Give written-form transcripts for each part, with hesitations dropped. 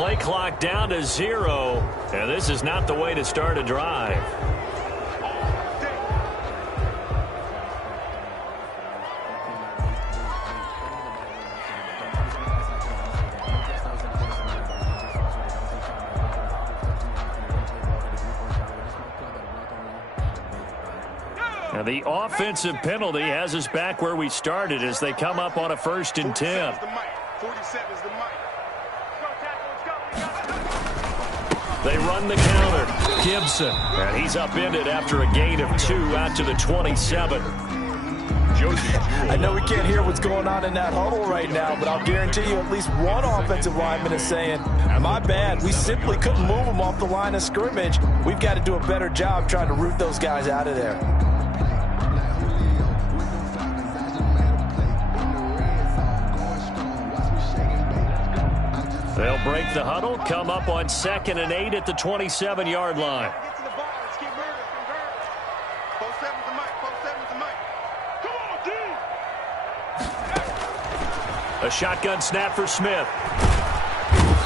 play clock down to 0, and this is not the way to start a drive. And the offensive penalty has us back where we started as they come up on a 1st and 10. They run the counter. Gibson. And he's upended after a gain of 2 out to the 27. I know we can't hear what's going on in that huddle right now, but I'll guarantee you at least one offensive lineman is saying, my bad, we simply couldn't move them off the line of scrimmage. We've got to do a better job trying to root those guys out of there. They'll break the huddle, come up on 2nd and 8 at the 27-yard line. A shotgun snap for Smith.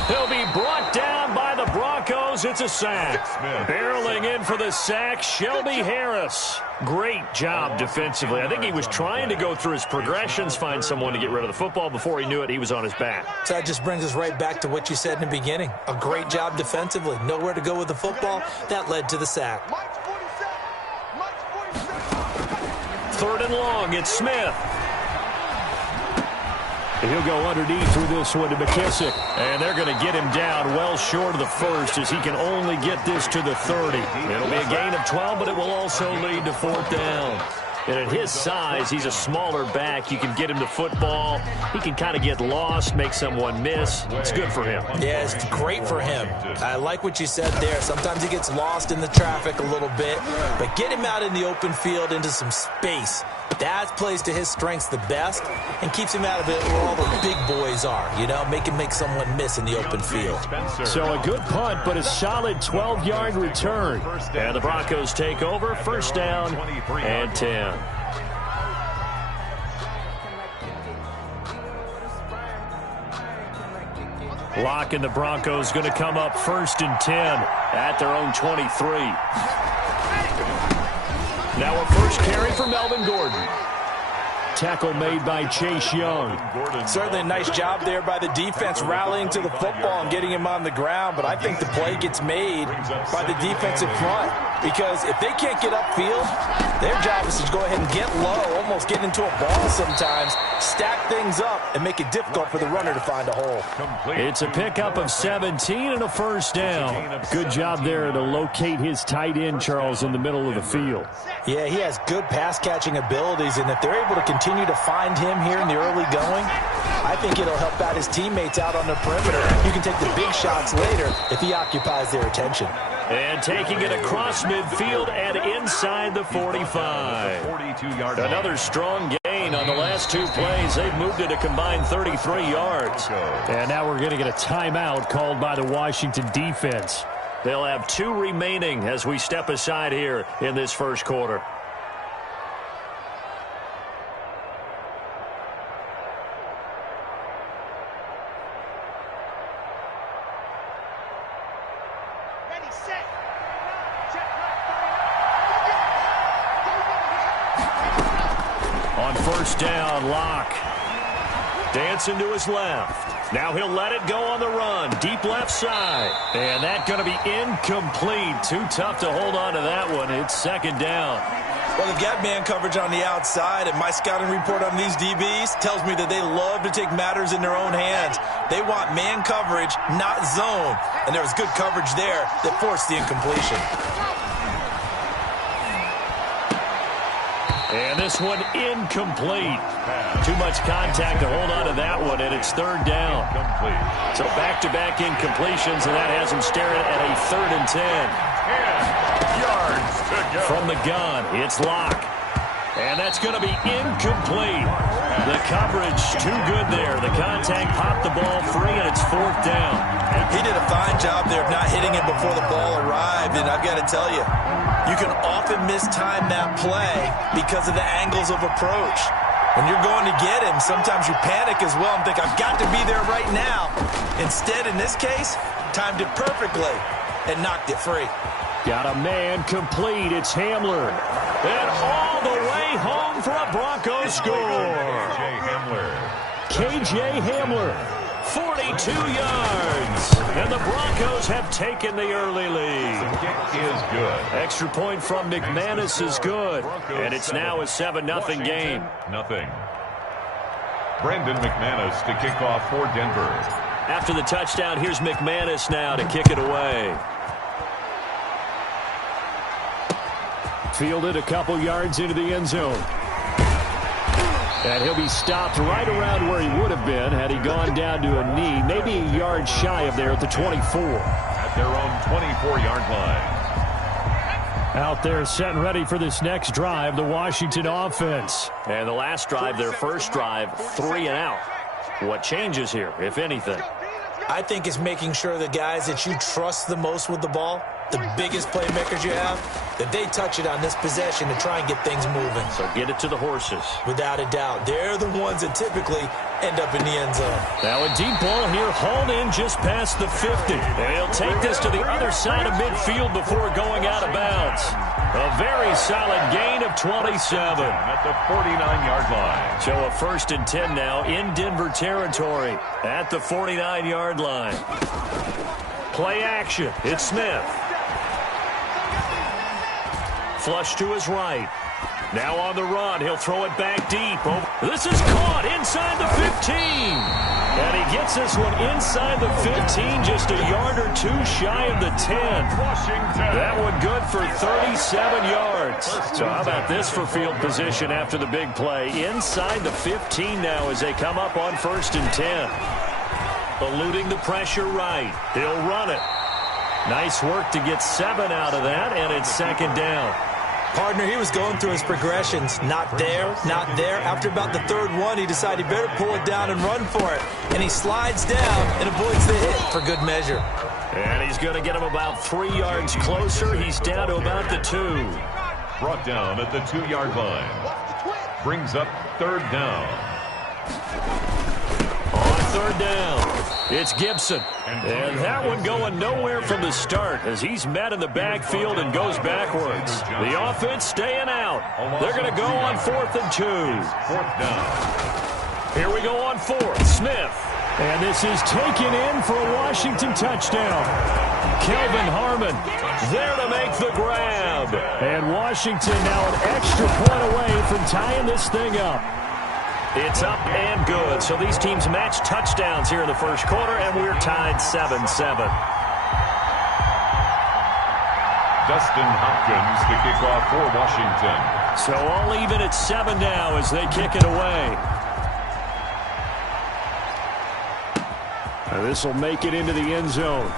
He'll be brought down by the Broncos. It's a sack. Barreling in for the sack, Shelby Harris. Great job defensively. I think he was trying to go through his progressions, find someone to get rid of the football. Before he knew it, he was on his back. So that just brings us right back to what you said in the beginning. A great job defensively. Nowhere to go with the football. That led to the sack. 3rd and long. It's Smith. He'll go underneath with this one to McKissick. And they're going to get him down well short of the 1st as he can only get this to the 30. It'll be a gain of 12, but it will also lead to 4th down. And at his size, he's a smaller back. You can get him to football. He can kind of get lost, make someone miss. It's good for him. Yeah, it's great for him. I like what you said there. Sometimes he gets lost in the traffic a little bit, but get him out in the open field into some space. That plays to his strengths the best and keeps him out of it where all the big boys are, you know, make him make someone miss in the open field. So a good punt, but a solid 12-yard return. And the Broncos take over, 1st down and 10. Locke and the Broncos going to come up 1st and 10 at their own 23. Now a first carry for Melvin Gordon. Tackle made by Chase Young. Certainly a nice job there by the defense rallying to the football and getting him on the ground, but I think the play gets made by the defensive front because if they can't get upfield, their job is to go ahead and get low, almost get into a ball sometimes, stack things up, and make it difficult for the runner to find a hole. It's a pickup of 17 and a 1st down. Good job there to locate his tight end, Charles, in the middle of the field. Yeah, he has good pass-catching abilities, and if they're able to continue to find him here in the early going, I think it'll help out his teammates out on the perimeter. You can take the big shots later if he occupies their attention. And taking it across midfield and inside the 45. Another strong gain on the last 2 plays. They've moved it a combined 33 yards. And now we're going to get a timeout called by the Washington defense. They'll have 2 remaining as we step aside here in this 1st quarter. On 1st down, Locke dancing to his left. Now he'll let it go on the run. Deep left side. And that's going to be incomplete. Too tough to hold on to that one. It's 2nd down. Well, they've got man coverage on the outside, and my scouting report on these DBs tells me that they love to take matters in their own hands. They want man coverage, not zone. And there was good coverage there that forced the incompletion. And this one incomplete. Too much contact to hold on to that one, and it's 3rd down. So back-to-back incompletions, and that has them staring at a 3rd and 10. 10 yards to go. From the gun, it's Locke. And that's going to be incomplete. The coverage too good there. The contact popped the ball free, and it's 4th down. He did a fine job there of not hitting it before the ball arrived, and I've got to tell you, you can often mistime that play because of the angles of approach. When you're going to get him, sometimes you panic as well and think, I've got to be there right now. Instead, in this case, timed it perfectly and knocked it free. Got a man complete. It's Hamler. And all the way home for a Broncos score. KJ Hamler, 42 yards. And the Broncos have taken the early lead. The kick is good. Extra point from McManus is good. And it's now a 7-0 game. Nothing. Brendan McManus to kick off for Denver. After the touchdown, here's McManus now to kick it away. Fielded a couple yards into the end zone. And he'll be stopped right around where he would have been had he gone down to a knee, maybe a yard shy of there at the 24. At their own 24-yard line. Out there set and ready for this next drive, the Washington offense. And the last drive, their first drive, 3 and out. What changes here, if anything? I think it's making sure the guys that you trust the most with the ball, the biggest playmakers you have, that they touch it on this possession to try and get things moving. So get it to the horses. Without a doubt. They're the ones that typically end up in the end zone. Now a deep ball here, hauled in just past the 50. And he'll take this to the other side of midfield before going out of bounds. A very solid gain of 27. At the 49-yard line. So a 1st and 10 now in Denver territory at the 49-yard line. Play action. It's Smith. Flush to his right. Now on the run. He'll throw it back deep. This is caught inside the 15. And he gets this one inside the 15, just a yard or two shy of the 10. That one good for 37 yards. So how about this for field position after the big play? Inside the 15 now as they come up on 1st and 10. Eluding the pressure right. He'll run it. Nice work to get 7 out of that, and it's 2nd down. Partner, he was going through his progressions. Not there, not there. After about the 3rd one, he decided he better pull it down and run for it. And he slides down and avoids the hit for good measure. And he's going to get him about 3 yards closer. He's down to about the 2. Brought down at the 2-yard line. Brings up 3rd down. On 3rd down, it's Gibson. And that one going nowhere from the start as he's met in the backfield and goes backwards. The offense staying out. They're going to go on 4th and 2. 4th down. Here we go on 4th. Smith. And this is taken in for a Washington touchdown. Kelvin Harmon there to make the grab. And Washington now an extra point away from tying this thing up. It's up and good. So these teams match touchdowns here in the first quarter, and we're tied 7-7. Dustin Hopkins to kick off for Washington. So all even at 7 now as they kick it away. This will make it into the end zone.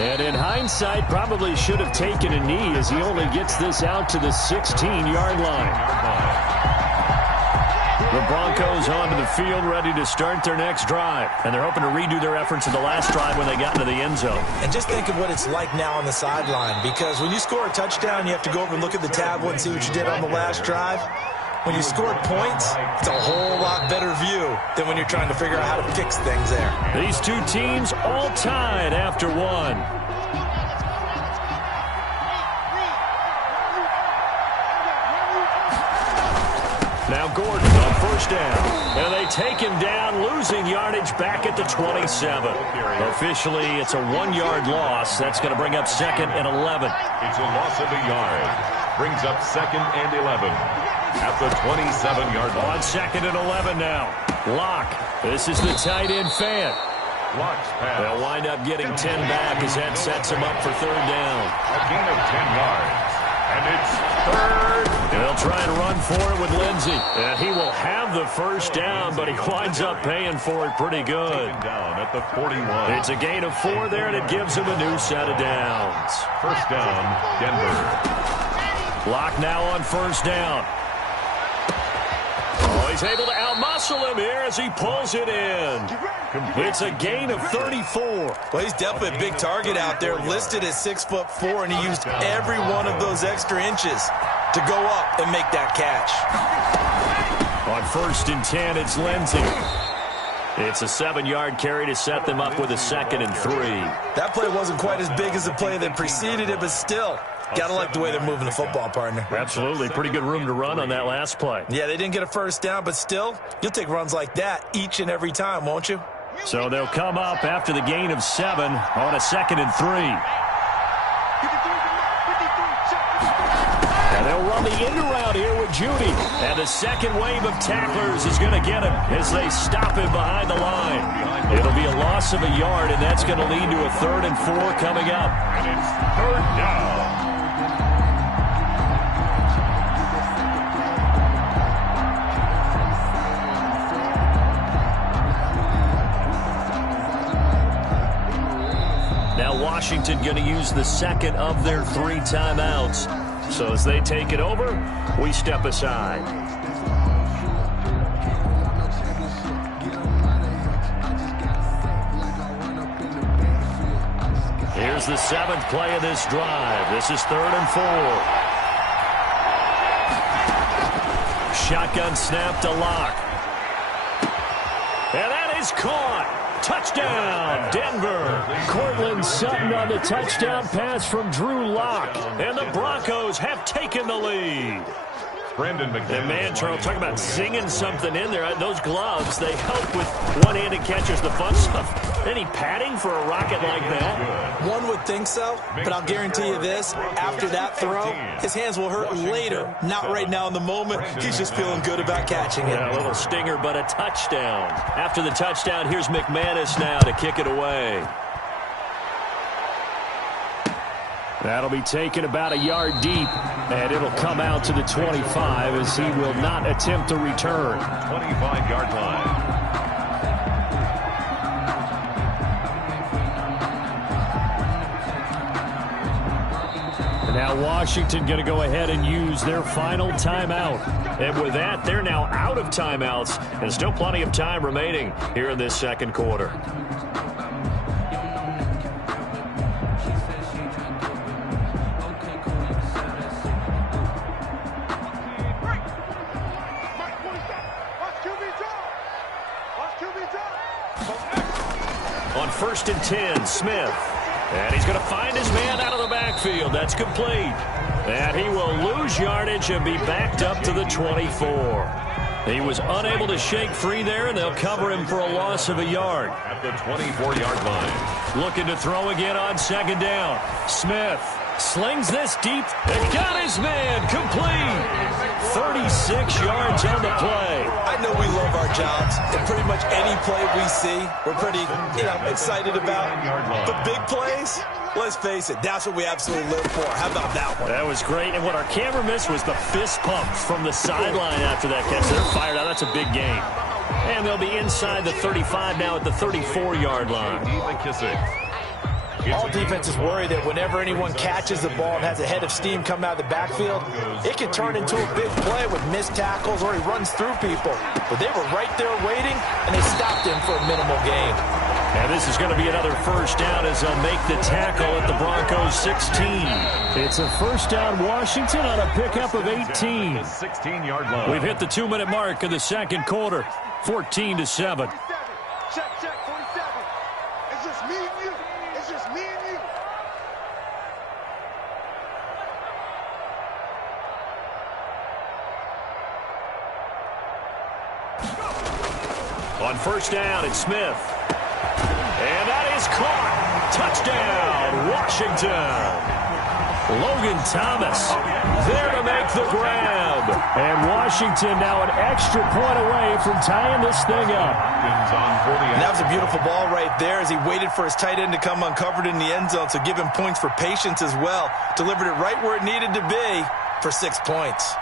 And in hindsight, probably should have taken a knee as he only gets this out to the 16-yard line. The Broncos onto the field, ready to start their next drive. And they're hoping to redo their efforts of the last drive when they got into the end zone. And just think of what it's like now on the sideline. Because when you score a touchdown, you have to go over and look at the tablet and see what you did on the last drive. When you scored points, it's a whole lot better view than when you're trying to figure out how to fix things there. These two teams all tied after 1. Now Gordon on 1st down. And they take him down, losing yardage back at the 27. Officially, it's a 1-yard loss. That's going to bring up 2nd and 11. It's a loss of a yard. Brings up 2nd and 11 at the 27-yard line. On 2nd and 11 now. Locke. This is the tight end fan. Locke's pass. They'll wind up getting 10 back as that sets him up for 3rd down. A gain of 10 yards. And it's 3rd. They'll try and run for it with Lindsey. And he will have the 1st down, but he winds up paying for it pretty good. Down at the 41. It's a gain of 4 there, and it gives him a new set of downs. 1st down, Denver. Locke now on 1st down. Oh, he's able to outmuscle him here as he pulls it in. It's a gain of 34. Well, he's definitely a big target out there, listed as 6'4", and he used every one of those extra inches to go up and make that catch. On 1st and 10, it's Lindsey. It's a 7-yard carry to set them up with a 2nd and 3. That play wasn't quite as big as the play that preceded it, but still, got to like the way they're moving the football, partner. Absolutely. Pretty good room to run on that last play. Yeah, they didn't get a first down, but still, you'll take runs like that each and every time, won't you? So they'll come up after the gain of 7 on a 2nd and 3. And they'll run the end around here with Judy. And the second wave of tacklers is going to get him as they stop him behind the line. It'll be a loss of a yard, and that's going to lead to a 3rd and 4 coming up. And it's 3rd down. Now Washington going to use the 2nd of their 3 timeouts. So as they take it over, we step aside. Here's the 7th play of this drive. This is 3rd and 4. Shotgun snap to Locke. And that is caught. Touchdown, Denver. Cortland Sutton on the touchdown pass from Drew Lock. And the Broncos have taken the lead. Brandon McDaniel. And man, Charles, talking about zinging something in there. Those gloves, they help with one-handed catches, the fun stuff. Any padding for a rocket like that? One would think so, but I'll guarantee you this. After that throw, his hands will hurt later. Not right now in the moment. He's just feeling good about catching it. Yeah, a little stinger, but a touchdown. After the touchdown, here's McManus now to kick it away. That'll be taken about a yard deep, and it'll come out to the 25 as he will not attempt to return. 25-yard line. Now Washington going to go ahead and use their final timeout. And with that, they're now out of timeouts, and still plenty of time remaining here in this 2nd quarter. On 1st and 10, Smith. And he's going to find his man out of the backfield. That's complete. And he will lose yardage and be backed up to the 24. He was unable to shake free there, and they'll cover him for a loss of a yard. At the 24-yard line. Looking to throw again on 2nd down. Smith slings this deep and got his man complete. 36 yards on the play. I know we love our jobs, and pretty much any play we see, we're pretty, excited about. The big plays, let's face it, that's what we absolutely live for. How about that one? That was great, and what our camera missed was the fist pump from the sideline after that catch. They're fired out. That's a big game. And they'll be inside the 35 now at the 34-yard line. All defenses worry that whenever anyone catches the ball and has a head of steam come out of the backfield, it can turn into a big play with missed tackles or he runs through people. But they were right there waiting, and they stopped him for a minimal gain. And this is going to be another 1st down as they'll make the tackle at the Broncos 16. It's a 1st down Washington on a pickup of 18. 16-yard line. We've hit the 2-minute mark of the 2nd quarter, 14-7. Check, 47. It's just me and you. It's just me and you. On 1st down, it's Smith. And that is caught. Touchdown, Washington. Logan Thomas there to make the grab. And Washington now an extra point away from tying this thing up. And that was a beautiful ball right there as he waited for his tight end to come uncovered in the end zone, so give him points for patience as well. Delivered it right where it needed to be for 6 points.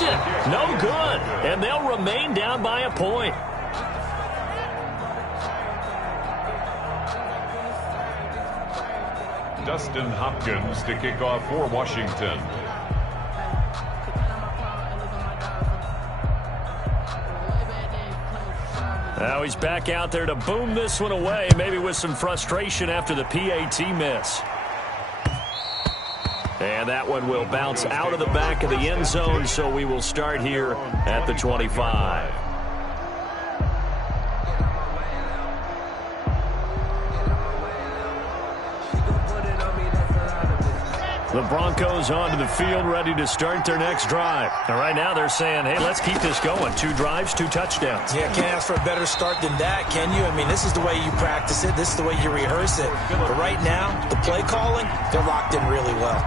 It. No good. And they'll remain down by a point. Dustin Hopkins to kick off for Washington. Now he's back out there to boom this one away, maybe with some frustration after the PAT miss. And that one will bounce out of the back of the end zone, so we will start here at the 25. The Broncos onto the field, ready to start their next drive. And right now they're saying, hey, let's keep this going. 2 drives, 2 touchdowns. Yeah, can't ask for a better start than that, can you? I mean, this is the way you practice it. This is the way you rehearse it. But right now, the play calling, they're locked in really well.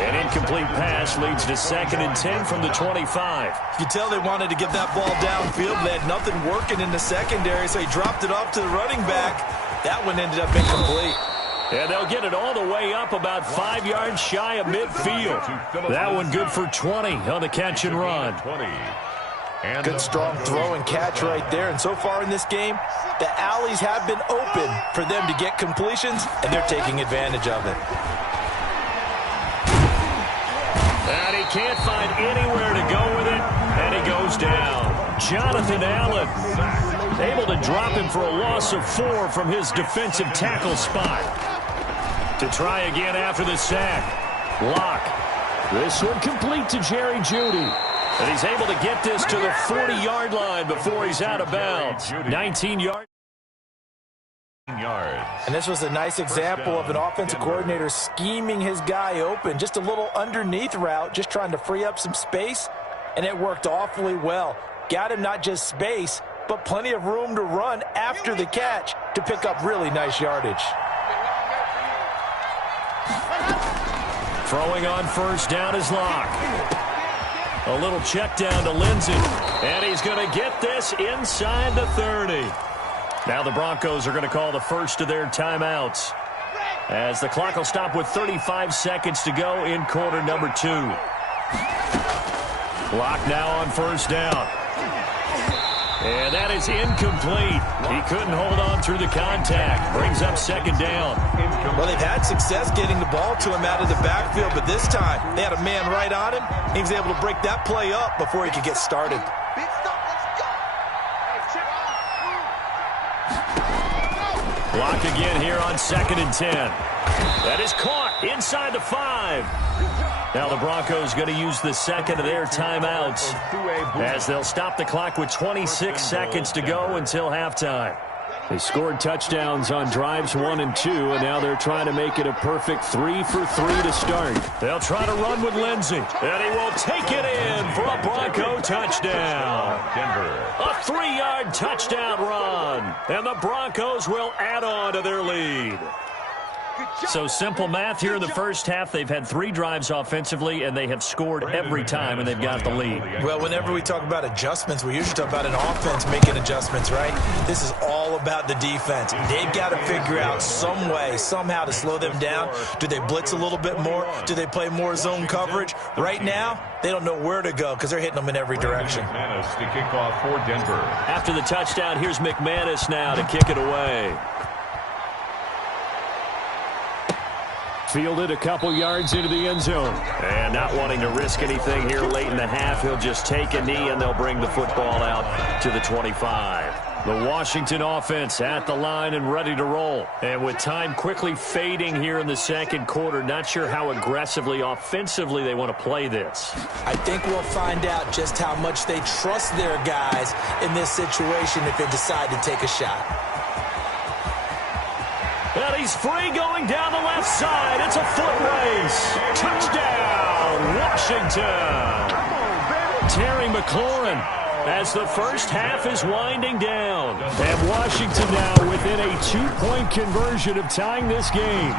An incomplete pass leads to 2nd and 10 from the 25. You can tell they wanted to get that ball downfield. They had nothing working in the secondary, so he dropped it off to the running back. That one ended up incomplete. And they'll get it all the way up about 5 yards shy of midfield. That one good for 20 on the catch and run. Good strong throw and catch right there. And so far in this game, the alleys have been open for them to get completions, and they're taking advantage of it. And he can't find anywhere to go with it, and he goes down. Jonathan Allen able to drop him for a loss of 4 from his defensive tackle spot. To try again after the sack. Block. This one complete to Jerry Jeudy. And he's able to get this to the 40-yard line before he's out of bounds. 19 yards. And this was a nice example of an offensive coordinator scheming his guy open. Just a little underneath route, just trying to free up some space. And it worked awfully well. Got him not just space, but plenty of room to run after the catch to pick up really nice yardage. Throwing on first down is Locke. A little check down to Lindsey. And he's going to get this inside the 30. Now the Broncos are going to call the first of their timeouts, as the clock will stop with 35 seconds to go in quarter number 2. Locke now on first down. And that is incomplete. He couldn't hold on through the contact. Brings up 2nd down. Well, they've had success getting the ball to him out of the backfield, but this time they had a man right on him. He was able to break that play up before he could get started. Blocked again here on 2nd and 10. That is caught inside the 5. Now the Broncos going to use the second of their timeouts, as they'll stop the clock with 26 seconds to go until halftime. They scored touchdowns on drives 1 and 2, and now they're trying to make it a perfect 3 for 3 to start. They'll try to run with Lindsey, and he will take it in for a Bronco touchdown. A 3-yard touchdown run, and the Broncos will add on to their lead. So simple math here in the first half. They've had 3 drives offensively, and they have scored every time, and they've got the lead. Well, whenever we talk about adjustments, we usually talk about an offense making adjustments, right? This is all about the defense. They've got to figure out some way, somehow to slow them down. Do they blitz a little bit more? Do they play more zone coverage? Right now, they don't know where to go because they're hitting them in every direction. McManus to kick off for Denver. After the touchdown, here's McManus now to kick it away. Fielded a couple yards into the end zone. And not wanting to risk anything here late in the half, he'll just take a knee, and they'll bring the football out to the 25. The Washington offense at the line and ready to roll. And with time quickly fading here in the second quarter, not sure how aggressively, offensively they want to play this. I think we'll find out just how much they trust their guys in this situation if they decide to take a shot. And he's free going down the left side. It's a foot race. Touchdown, Washington. Terry McLaurin, as the first half is winding down. And Washington now within a 2-point conversion of tying this game.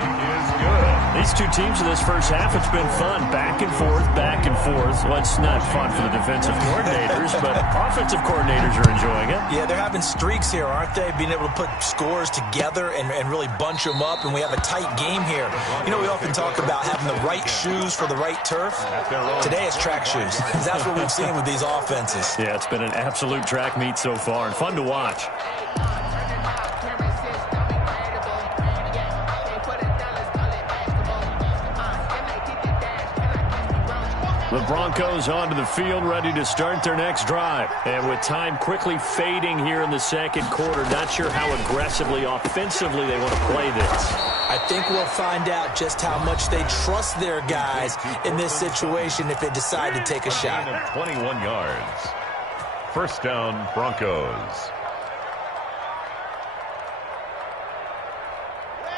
These two teams in this first half, it's been fun. Back and forth, back and forth. Well, it's not fun for the defensive coordinators, but offensive coordinators are enjoying it. Yeah, they're having streaks here, aren't they? Being able to put scores together and really bunch them up, and we have a tight game here. You know, we often talk about having the right shoes for the right turf. Today it's track shoes. That's what we've seen with these offenses. Yeah, it's been an absolute track meet so far, and fun to watch. The Broncos onto the field, ready to start their next drive. And with time quickly fading here in the second quarter, not sure how aggressively, offensively they want to play this. I think we'll find out just how much they trust their guys in this situation if they decide to take a shot. 21 yards. First down, Broncos.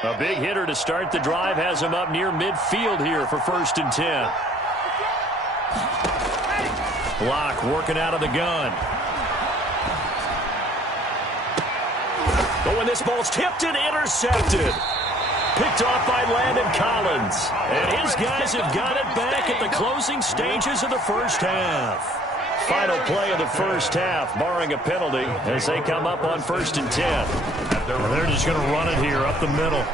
A big hitter to start the drive has him up near midfield here for 1st and 10. Block working out of the gun. Oh, and this ball's tipped and intercepted. Picked off by Landon Collins. And his guys have got it back at the closing stages of the first half. Final play of the first half, barring a penalty, as they come up on 1st and 10. They're just going to run it here up the middle.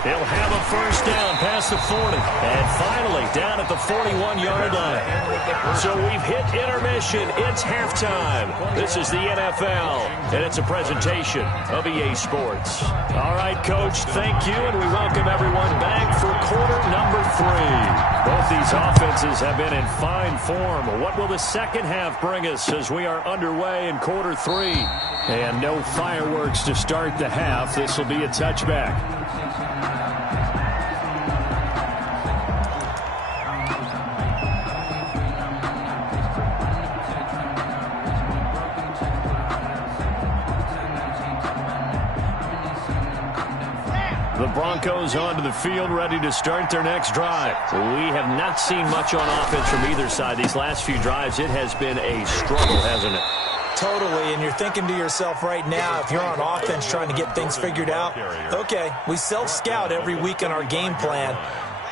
He'll have a first down past the 40. And finally, down at the 41-yard line. So we've hit intermission. It's halftime. This is the NFL, and it's a presentation of EA Sports. All right, Coach, thank you, and we welcome everyone back for quarter number 3. Both these offenses have been in fine form. What will the second half bring us as we are underway in quarter 3? And no fireworks to start the half. This will be a touchback. The Broncos onto the field, ready to start their next drive. We have not seen much on offense from either side. These last few drives, it has been a struggle, hasn't it? Totally, and you're thinking to yourself right now, if you're on offense trying to get things figured out, okay, we self-scout every week in our game plan.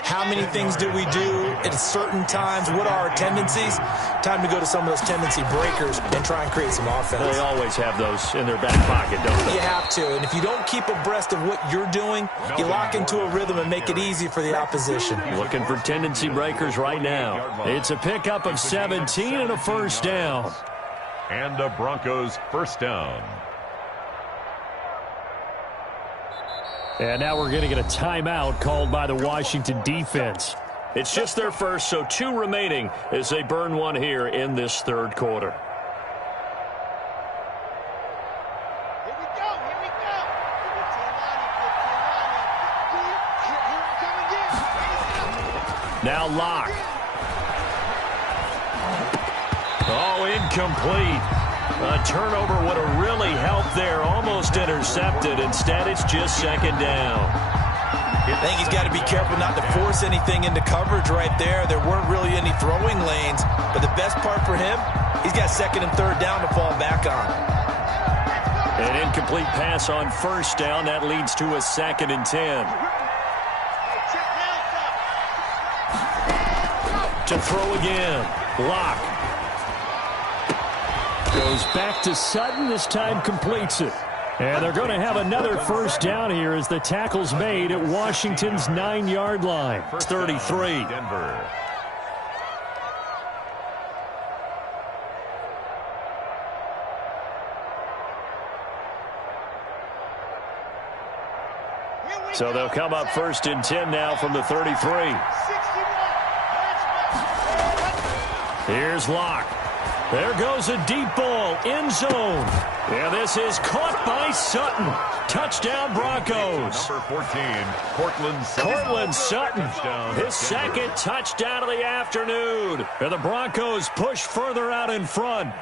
How many things do we do at certain times? What are our tendencies? Time to go to some of those tendency breakers and try and create some offense. They always have those in their back pocket, don't they? You have to, and if you don't keep abreast of what you're doing, you lock into a rhythm and make it easy for the opposition. Looking for tendency breakers right now. It's a pickup of 17 and a first down. And the Broncos first down. And now we're going to get a timeout called by the Washington defense. It's just their first, so 2 remaining as they burn one here in this third quarter. Here we go. Here we go. 15 line. Now Locke. Oh, incomplete. A turnover would have really helped there. Almost intercepted. Instead, it's just second down. I think he's got to be careful not to force anything into coverage right there. There weren't really any throwing lanes. But the best part for him, he's got second and third down to fall back on. An incomplete pass on first down. That leads to a 2nd and 10. To throw again. Locke. Goes back to Sutton. This time completes it. And they're going to have another first down here as the tackle's made at Washington's 9-yard line. 33. Denver. So they'll come up 1st and 10 now from the 33. Here's Locke. There goes a deep ball, end zone. And this is caught by Sutton. Touchdown, Broncos. Number 14, Cortland Sutton. His second touchdown of the afternoon. And the Broncos push further out in front.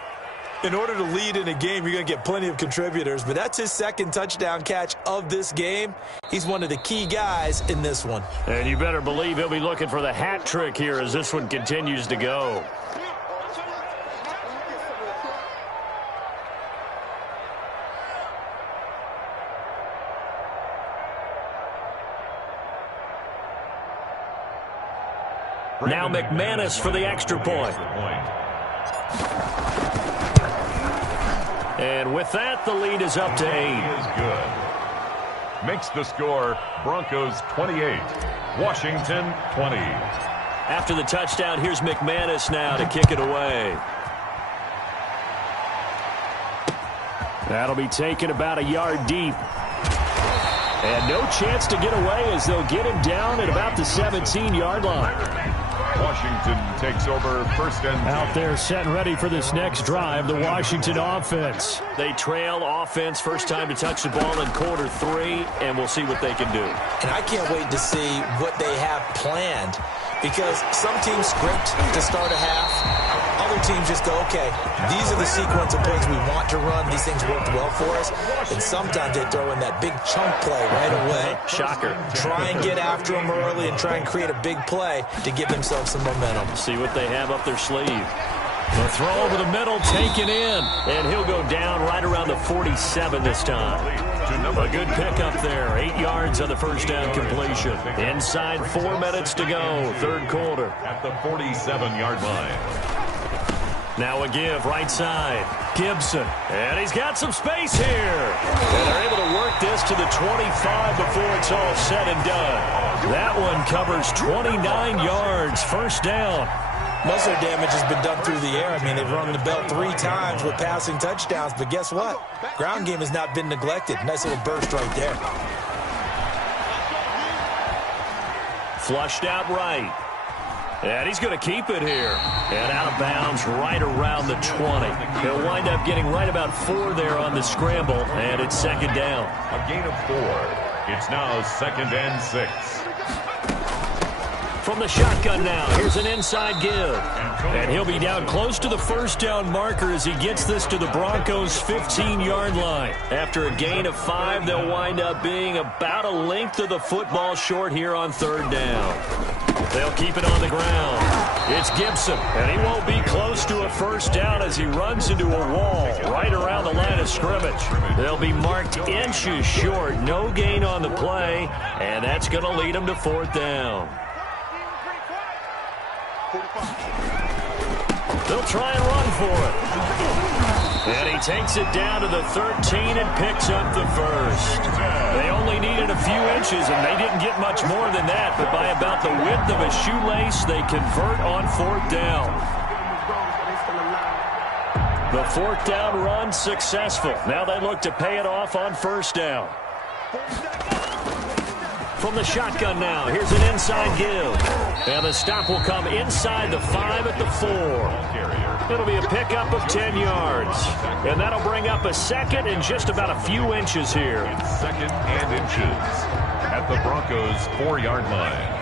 In order to lead in a game, you're going to get plenty of contributors, but that's his second touchdown catch of this game. He's one of the key guys in this one. And you better believe he'll be looking for the hat trick here as this one continues to go. Now McManus for the extra point. And with that, the lead is up to 8. Is good. Makes the score Broncos 28, Washington 20. After the touchdown, here's McManus now to kick it away. That'll be taken about a yard deep. And no chance to get away as they'll get him down at about the 17-yard line. Washington takes over first and 10. Out there set and ready for this next drive, the Washington offense. They trail offense, first time to touch the ball in quarter 3, and we'll see what they can do. And I can't wait to see what they have planned, because some teams script to start a half. Other teams just go, okay, these are the sequence of plays we want to run. These things worked well for us. And sometimes they throw in that big chunk play right away. Shocker. Try and get after them early and try and create a big play to give themselves some momentum. See what they have up their sleeve. The throw over the middle, taken in. And he'll go down right around the 47 this time. A good pickup there. 8 yards on the first down completion. Inside 4 minutes to go, third quarter. At the 47-yard line. Now a give, right side. Gibson. And he's got some space here. And they're able to work this to the 25 before it's all said and done. That one covers 29 yards, first down. Most of their damage has been done through the air. I mean, they've rung the bell 3 times with passing touchdowns, but guess what? Ground game has not been neglected. Nice little burst right there. Flushed out right. And he's going to keep it here. And out of bounds right around the 20. He'll wind up getting right about 4 there on the scramble, and it's second down. A gain of 4. It's now second and 6. From the shotgun now, here's an inside give. And he'll be down close to the first down marker as he gets this to the Broncos' 15-yard line. After a gain of 5, they'll wind up being about a length of the football short here on third down. They'll keep it on the ground. It's Gibson, and he won't be close to a first down as he runs into a wall right around the line of scrimmage. They'll be marked inches short, no gain on the play, and that's going to lead them to fourth down. They'll try and run for it. And he takes it down to the 13 and picks up the first. They only needed a few inches, and they didn't get much more than that, but by about the width of a shoelace, they convert on fourth down. The fourth down run successful. Now they look to pay it off on first down. From the shotgun now, here's an inside give. And the stop will come inside the 5 at the 4. It'll be a pickup of 10 yards. And that'll bring up a second and just about a few inches here. It's second and inches at the Broncos' 4-yard line.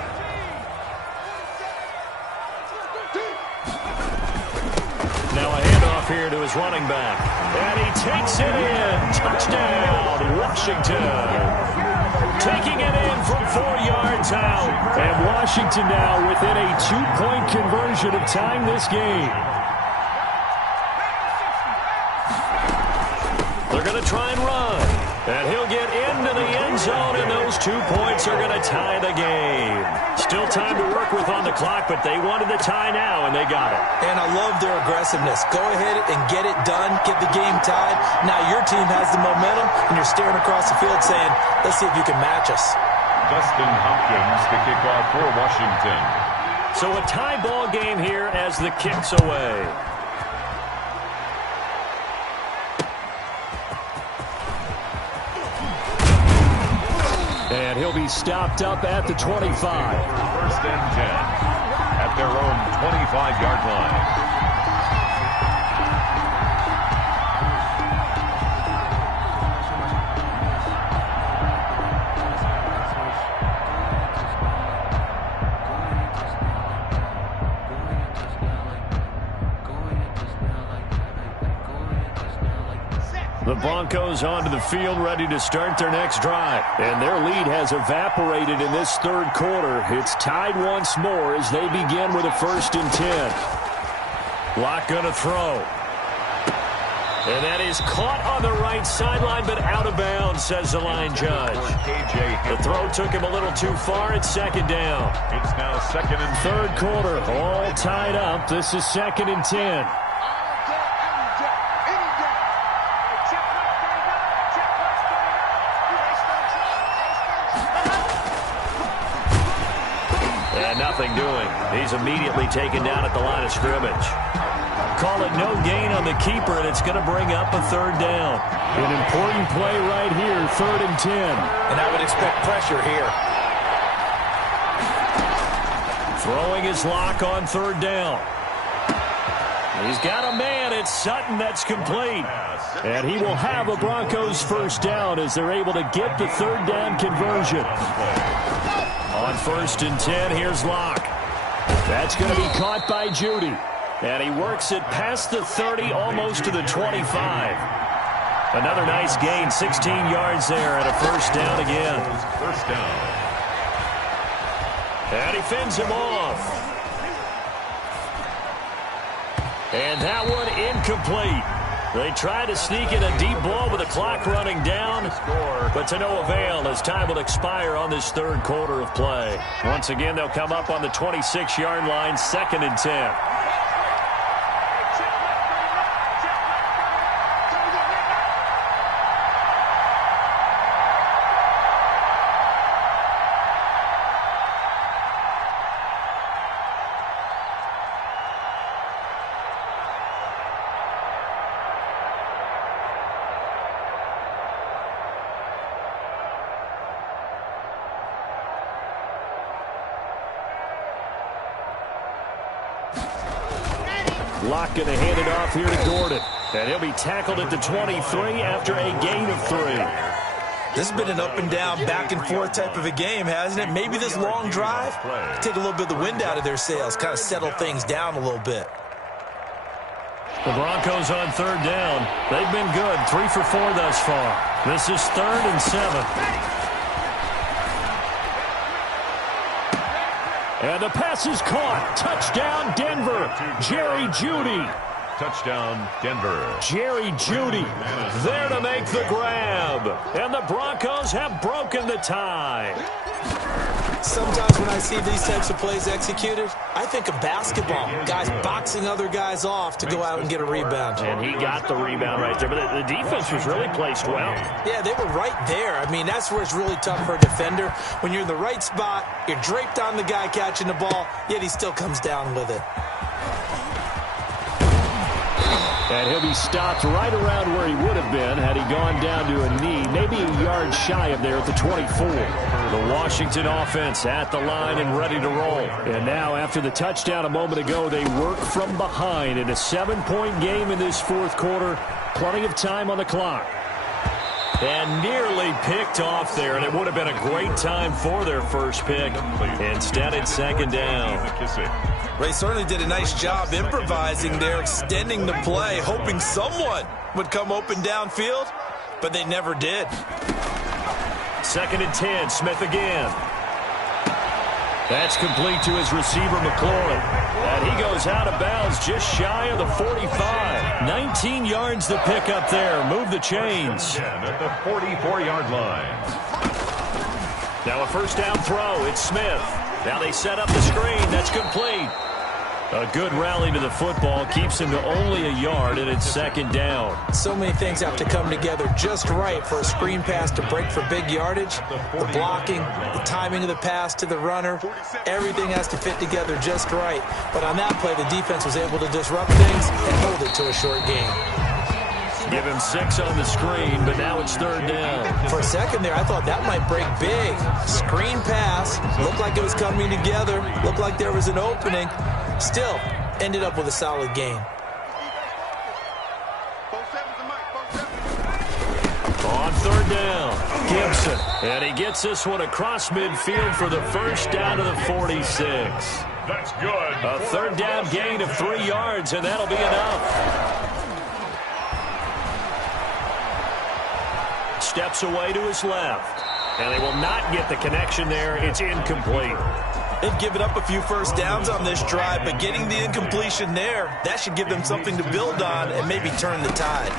Now a handoff here to his running back. And he takes it in. Touchdown, Washington. Taking it in from 4 yards out. And Washington now within a 2-point conversion of tying this game. They're going to try and run. And he'll get into the end zone, and those 2 points are going to tie the game. Still time to work with on the clock, but they wanted the tie now, and they got it. And I love their aggressiveness. Go ahead and get it done, get the game tied. Now your team has the momentum, and you're staring across the field saying, let's see if you can match us. Dustin Hopkins to kick off for Washington. So a tie ball game here as the kick's away. And he'll be stopped up at the 25. First and 10 at their own 25-yard line. The Broncos onto the field, ready to start their next drive. And their lead has evaporated in this third quarter. It's tied once more as they begin with a first and 10. Locke going to throw. And that is caught on the right sideline, but out of bounds, says the line judge. The throw took him a little too far. It's second down. It's now second and 10. Third quarter, all tied up. This is second and 10. Nothing doing. He's immediately taken down at the line of scrimmage. Call it no gain on the keeper, and it's going to bring up a third down. An important play right here, third and 10. And I would expect pressure here. Throwing his lock on third down. He's got a man. It's Sutton. That's complete. And he will have a Broncos first down as they're able to get the third down conversion. On 1st and 10, here's Locke. That's going to be caught by Judy. And he works it past the 30, almost to the 25. Another nice gain, 16 yards there, and a first down again. First down. And he fends him off. And that one incomplete. They try to sneak in a deep ball with the clock running down, but to no avail as time will expire on this third quarter of play. Once again, they'll come up on the 26-yard line, 2nd and 10. Locke going to hand it off here to Gordon. And he'll be tackled at the 23 after a gain of 3. This has been an up-and-down, back-and-forth type of a game, hasn't it? Maybe this long drive, take a little bit of the wind out of their sails, kind of settle things down a little bit. The Broncos on third down. They've been good, 3 for 4 thus far. This is 3rd and 7. And the pass is caught. Touchdown, Denver. Jerry Jeudy. Touchdown, Denver. Jerry Jeudy there to make the grab. And the Broncos have broken the tie. Sometimes when I see these types of plays executed, I think of basketball. Guys boxing other guys off to go out and get a rebound. And he got the rebound right there. But the defense was really placed well. Yeah, they were right there. I mean, that's where it's really tough for a defender. When you're in the right spot, you're draped on the guy catching the ball, yet he still comes down with it. And he'll be stopped right around where he would have been had he gone down to a knee, maybe a yard shy of there at the 24. The Washington offense at the line and ready to roll. And now after the touchdown a moment ago, they work from behind in a 7-point game in this fourth quarter. Plenty of time on the clock. And nearly picked off there, and it would have been a great time for their first pick. Instead, it's 2nd down. Ray certainly did a nice job improvising there, extending the play, hoping someone would come open downfield, but they never did. 2nd and 10, Smith again. That's complete to his receiver, McLaurin. And he goes out of bounds just shy of the 45. 19 yards to pick up there. Move the chains. At the 44-yard line. Now a first down throw. It's Smith. Now they set up the screen. That's complete. A good rally to the football. Keeps him to only a yard, and it's 2nd down. So many things have to come together just right for a screen pass to break for big yardage. The blocking, the timing of the pass to the runner, everything has to fit together just right. But on that play, the defense was able to disrupt things and hold it to a short game. Give him 6 on the screen, but now it's 3rd down. For a second there, I thought that might break big. Screen pass, looked like it was coming together, looked like there was an opening. Still, ended up with a solid gain. On 3rd down, Gibson. And he gets this one across midfield for the first down to the 46. That's good. A 3rd down gain of 3 yards, and that'll be enough. Steps away to his left. And they will not get the connection there. It's incomplete. They've given up a few first downs on this drive, but getting the incompletion there, that should give them something to build on and maybe turn the tide.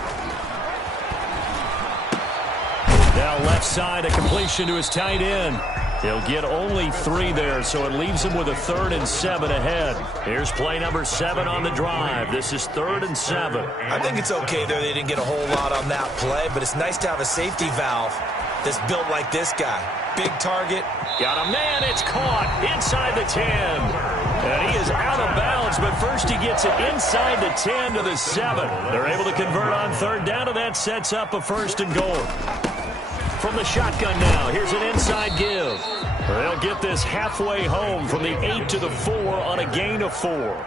Now left side, a completion to his tight end. He'll get only 3 there, so it leaves him with a 3rd and 7 ahead. Here's play number 7 on the drive. This is 3rd and 7. I think it's okay there they didn't get a whole lot on that play, but it's nice to have a safety valve that's built like this guy. Big target. Got a man. It's caught inside the 10. And he is out of bounds, but first he gets it inside the 10 to the 7. They're able to convert on 3rd down, and that sets up a 1st and goal. From the shotgun now, here's an inside give. They'll get this halfway home from the 8 to the 4 on a gain of 4.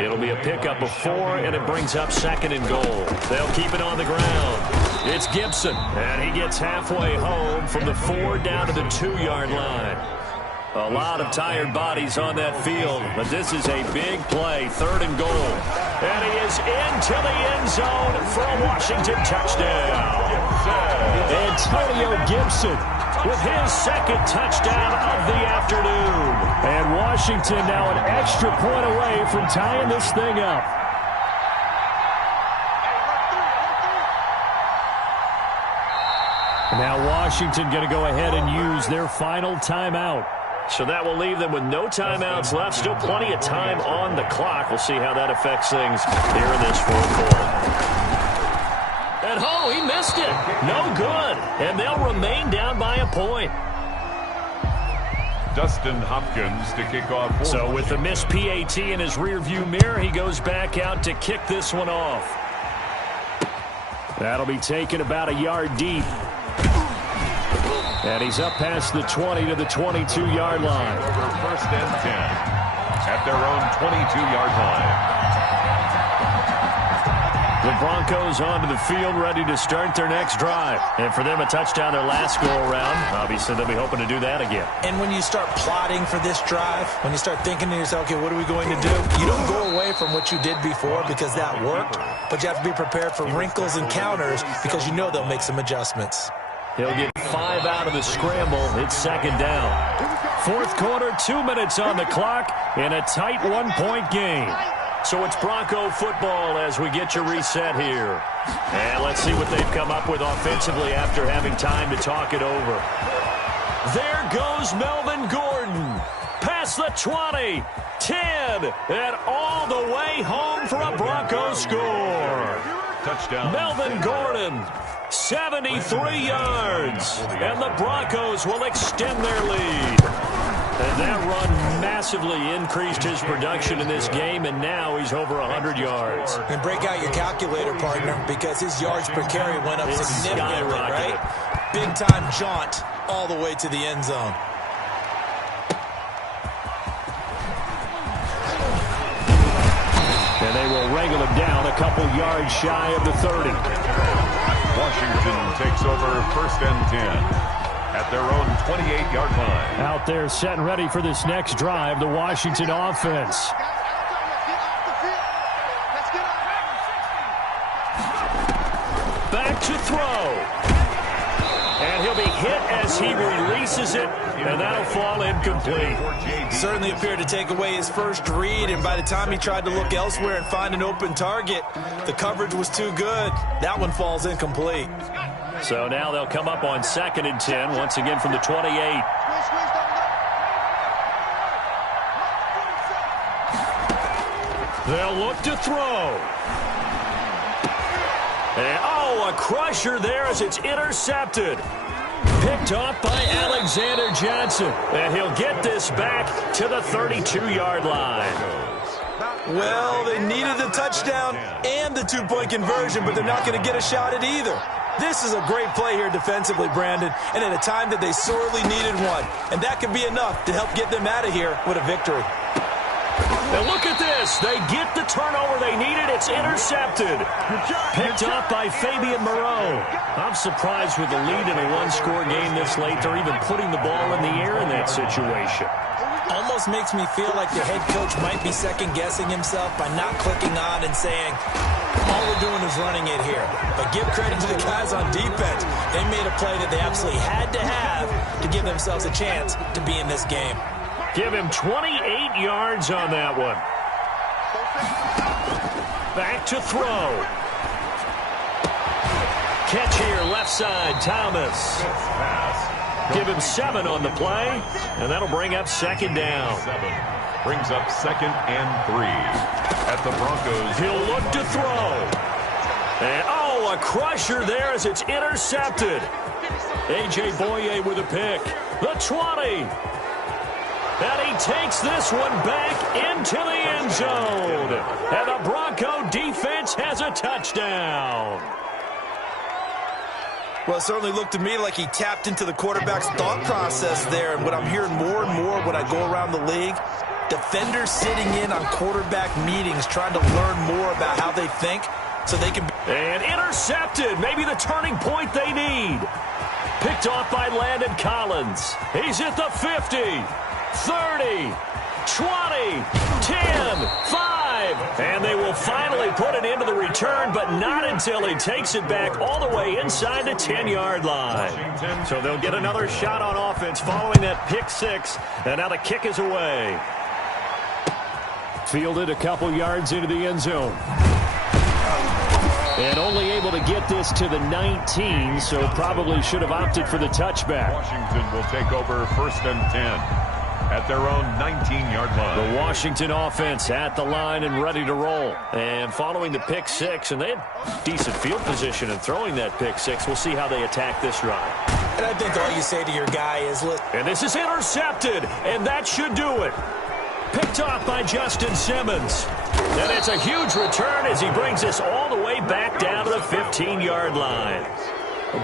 It'll be a pickup of 4, and it brings up 2nd and goal. They'll keep it on the ground. It's Gibson, and he gets halfway home from the 4 down to the 2-yard line. A lot of tired bodies on that field, but this is a big play, 3rd and goal. And he is into the end zone for a Washington touchdown. Antonio Gibson with his 2nd touchdown of the afternoon. And Washington now an extra point away from tying this thing up. Now Washington going to go ahead and use their final timeout. So that will leave them with no timeouts left. Still plenty of time on the clock. We'll see how that affects things here in this 4th quarter. And he missed it. No good. And they'll remain down by a point. Dustin Hopkins to kick off. So with the missed PAT in his rearview mirror, he goes back out to kick this one off. That'll be taken about a yard deep. And he's up past the 20 to the 22-yard line. Over 1st and 10 at their own 22-yard line. The Broncos onto the field, ready to start their next drive. And for them, a touchdown their last go-around. Obviously, they'll be hoping to do that again. And when you start plotting for this drive, when you start thinking to yourself, okay, what are we going to do? You don't go away from what you did before because that worked, but you have to be prepared for wrinkles and counters because you know they'll make some adjustments. He'll get 5 out of the scramble. It's 2nd down. 4th quarter, 2 minutes on the clock, and a tight 1-point game. So it's Bronco football as we get you reset here. And let's see what they've come up with offensively after having time to talk it over. There goes Melvin Gordon. Past the 20, 10, and all the way home for a Bronco score. Touchdown. Melvin Gordon, 73 yards, and the Broncos will extend their lead. And that run massively increased his production in this game, and now he's over 100 yards. And break out your calculator, partner, because his yards per carry went up significantly, right? Big-time jaunt all the way to the end zone. And they will wrangle him down a couple yards shy of the 30. Washington takes over 1st and 10 at their own 28-yard line. Out there set and ready for this next drive, the Washington offense. Back to throw. And he'll be hit as he releases it, and that'll fall incomplete. Certainly appeared to take away his first read, and by the time he tried to look elsewhere and find an open target, the coverage was too good. That one falls incomplete. So now they'll come up on 2nd and 10, once again from the 28. They'll look to throw. And, a crusher there as it's intercepted. Picked off by Alexander Johnson. And he'll get this back to the 32-yard line. Well, they needed the touchdown and the 2-point conversion, but they're not going to get a shot at either. This is a great play here defensively, Brandon, and at a time that they sorely needed one. And that could be enough to help get them out of here with a victory. And look at this. They get the turnover they needed. It's intercepted. Picked up by Fabian Moreau. I'm surprised with the lead in a one-score game this late. They're even putting the ball in the air in that situation. Almost makes me feel like the head coach might be second-guessing himself by not clicking on and saying, all we're doing is running it here. But give credit to the guys on defense. They made a play that they absolutely had to have to give themselves a chance to be in this game. Give him 28 yards on that one. Back to throw. Catch here, left side, Thomas. Give him 7 on the play, and that'll bring up 2nd down. 7 brings up 2nd and 3 at the Broncos. He'll look to throw. And, a crusher there as it's intercepted. A.J. Boye with a pick. The 20. And he takes this one back into the end zone. And the Bronco defense has a touchdown. Well, it certainly looked to me like he tapped into the quarterback's thought process there. And what I'm hearing more and more when I go around the league, defenders sitting in on quarterback meetings trying to learn more about how they think so they can... And intercepted. Maybe the turning point they need. Picked off by Landon Collins. He's at the 50, 30, 20, 10, 5. And they will finally put it into the return, but not until he takes it back all the way inside the 10-yard line. So they'll get another shot on offense following that pick six. And now the kick is away. Fielded a couple yards into the end zone. And only able to get this to the 19, so probably should have opted for the touchback. Washington will take over 1st and 10 at their own 19-yard line. The Washington offense at the line and ready to roll. And following the pick six, and they had decent field position in throwing that pick six. We'll see how they attack this drive. And I think all you say to your guy is... And this is intercepted, and that should do it. Picked off by Justin Simmons. And it's a huge return as he brings us all the way back down to the 15-yard line.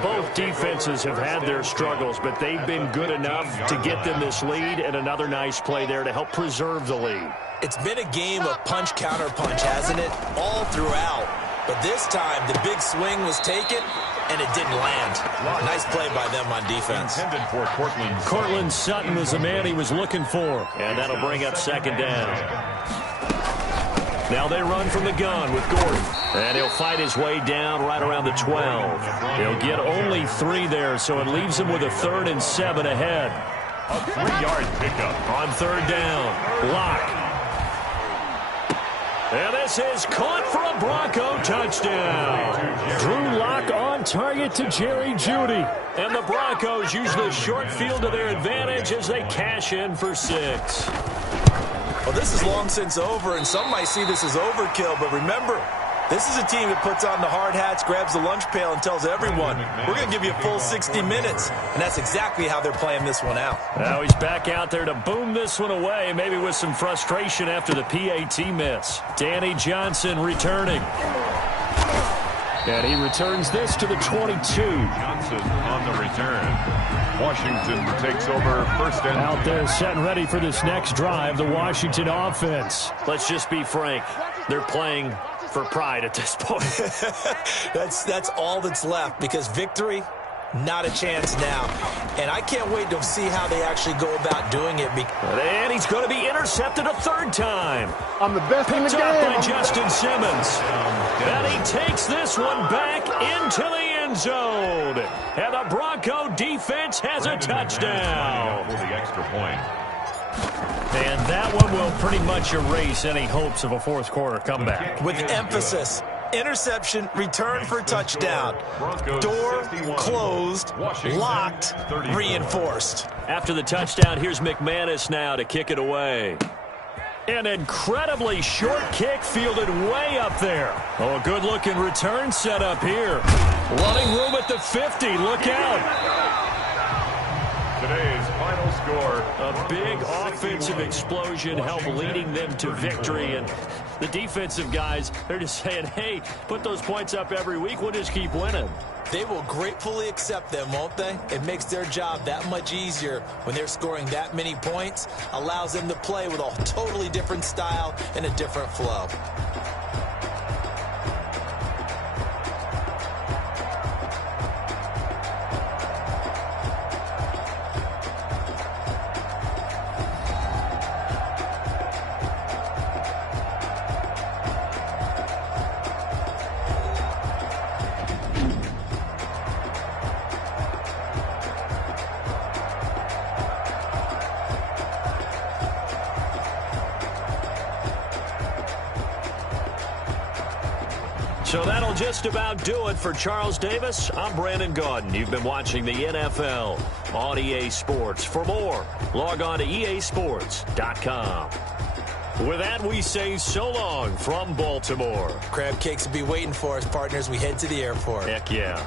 Both defenses have had their struggles, but they've been good enough to get them this lead, and another nice play there to help preserve the lead. It's been a game of punch-counter-punch, hasn't it? All throughout. But this time, the big swing was taken, and it didn't land. Nice play by them on defense. Cortland Sutton was the man he was looking for, and that'll bring up 2nd down. Now they run from the gun with Gordon. And he'll fight his way down right around the 12. He'll get only 3 there, so it leaves him with a 3rd and 7 ahead. A 3-yard pickup. On 3rd down, Locke. And this is caught for a Bronco touchdown. Drew Locke on target to Jerry Jeudy. And the Broncos use the short field to their advantage as they cash in for 6. Well, this is long since over, and some might see this as overkill, but remember, this is a team that puts on the hard hats, grabs the lunch pail, and tells everyone, we're going to give you a full 60 minutes, and that's exactly how they're playing this one out. Now he's back out there to boom this one away, maybe with some frustration after the PAT miss. Danny Johnson returning. And he returns this to the 22. Johnson on the return. Washington takes over 1st and... Out there set and ready for this next drive, the Washington offense. Let's just be frank. They're playing for pride at this point. That's all that's left, because victory, not a chance now. And I can't wait to see how they actually go about doing it. And he's going to be intercepted a 3rd time. I'm the best in the game. Picked up by Justin Simmons. And he takes this one back into the end zone. And the Bronco defense has a touchdown. For the extra point. And that one will pretty much erase any hopes of a 4th quarter comeback. With emphasis. Interception, return for touchdown. Door closed, locked, reinforced. After the touchdown, here's McManus now to kick it away. An incredibly short kick fielded way up there. Oh, a good-looking return set up here. Running room at the 50. Look out. Today's final score. A big offensive explosion helped leading them to victory. And the defensive guys, they're just saying, hey, put those points up every week. We'll just keep winning. They will gratefully accept them, won't they? It makes their job that much easier when they're scoring that many points. Allows them to play with a totally different style and a different flow. So that'll just about do it for Charles Davis. I'm Brandon Gaudin. You've been watching the NFL on EA Sports. For more, log on to easports.com. With that, we say so long from Baltimore. Crab cakes will be waiting for us, partners. We head to the airport. Heck yeah.